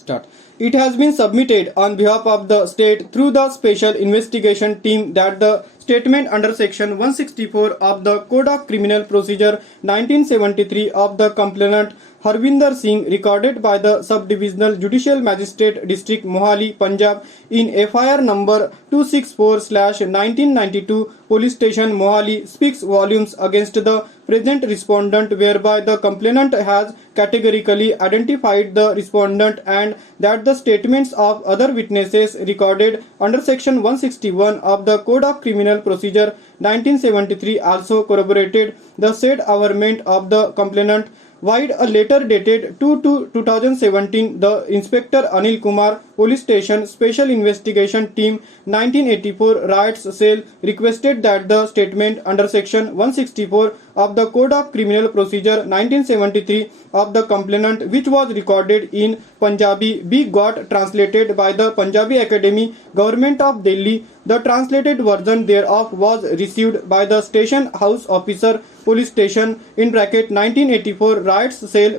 Start. It has been submitted on behalf of the state through the special investigation team that the statement under section 164 of the Code of Criminal Procedure 1973 of the complainant Harvinder Singh, recorded by the Subdivisional Judicial Magistrate District Mohali, Punjab in FIR number 264/1992 Police Station Mohali, speaks volumes against the present respondent, whereby the complainant has categorically identified the respondent and that the statements of other witnesses recorded under section 161 of the Code of Criminal Procedure 1973 also corroborated the said averment of the complainant. Vide a letter dated 2/2017, the Inspector Anil Kumar, Police Station, Special Investigation Team, 1984, Riots Cell, requested that the statement under section 164 of the Code of Criminal Procedure 1973 of the complainant, which was recorded in Punjabi, be got translated by the Punjabi Academy, Government of Delhi. The translated version thereof was received by the Station House Officer, Police Station (1984) Riots Cell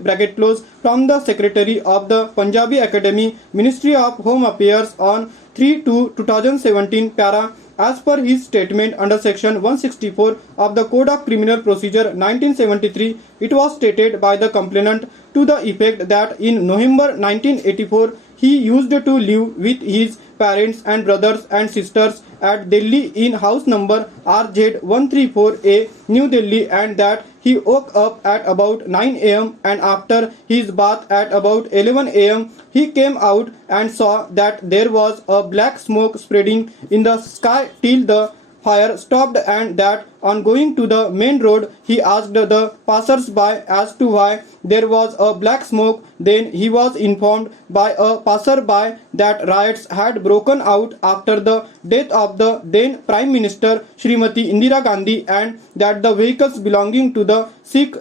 from the Secretary of the Punjabi Academy, Ministry of Home Affairs on 3/2/2017 para. As per his statement under section 164 of the Code of Criminal Procedure 1973, it was stated by the complainant to the effect that in November 1984 he used to live with his parents and brothers and sisters at Delhi in house number RZ134A, New Delhi, and that he woke up at about 9 am and after his bath at about 11 am he came out and saw that there was a black smoke spreading in the sky till the fire stopped, and that on going to the main road he asked the passers-by as to why there was a black smoke. Then he was informed by a passer-by that riots had broken out after the death of the then Prime Minister Srimati Indira Gandhi, and that the vehicles belonging to the Sikh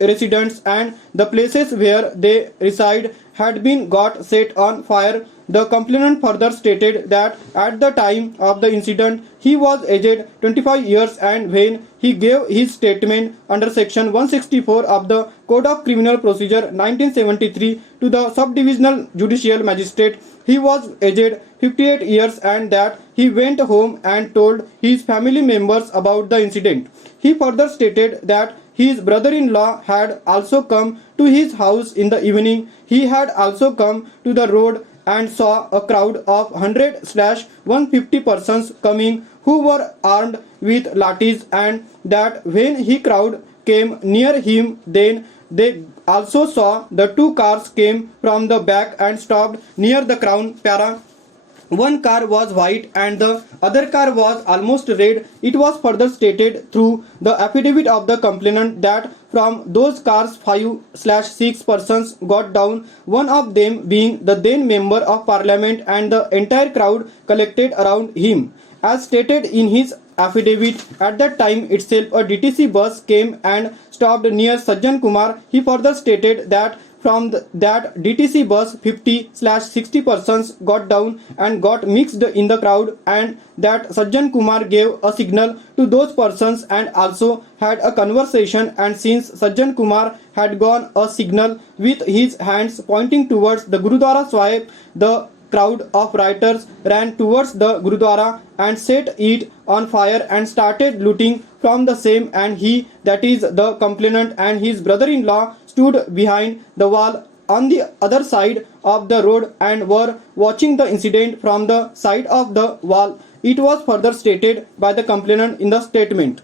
residents and the places where they reside had been got set on fire. The complainant further stated that at the time of the incident he was aged 25 years, and when he gave his statement under section 164 of the Code of Criminal Procedure 1973 to the Subdivisional Judicial Magistrate, he was aged 58 years, and that he went home and told his family members about the incident. He further stated that his brother-in-law had also come to his house in the evening. He had also come to the road and saw a crowd of 100/150 persons coming who were armed with lathis, and that when he crowd came near him, then they also saw the two cars came from the back and stopped near the crown para. One car was white and the other car was almost red. It was further stated through the affidavit of the complainant that from those cars 5/6 persons got down, one of them being the then member of parliament, and the entire crowd collected around him. As stated in his affidavit, at that time itself a DTC bus came and stopped near Sajjan Kumar. He further stated that from that DTC bus 50/60 persons got down and got mixed in the crowd, and that Sajjan Kumar gave a signal to those persons and also had a conversation, and since Sajjan Kumar had gone a signal with his hands pointing towards the Gurudwara Sahib, the crowd of rioters ran towards the Gurudwara and set it on fire and started looting from the same, and he, that is the complainant, and his brother-in-law stood behind the wall on the other side of the road and were watching the incident from the side of the wall. It was further stated by the complainant in the statement.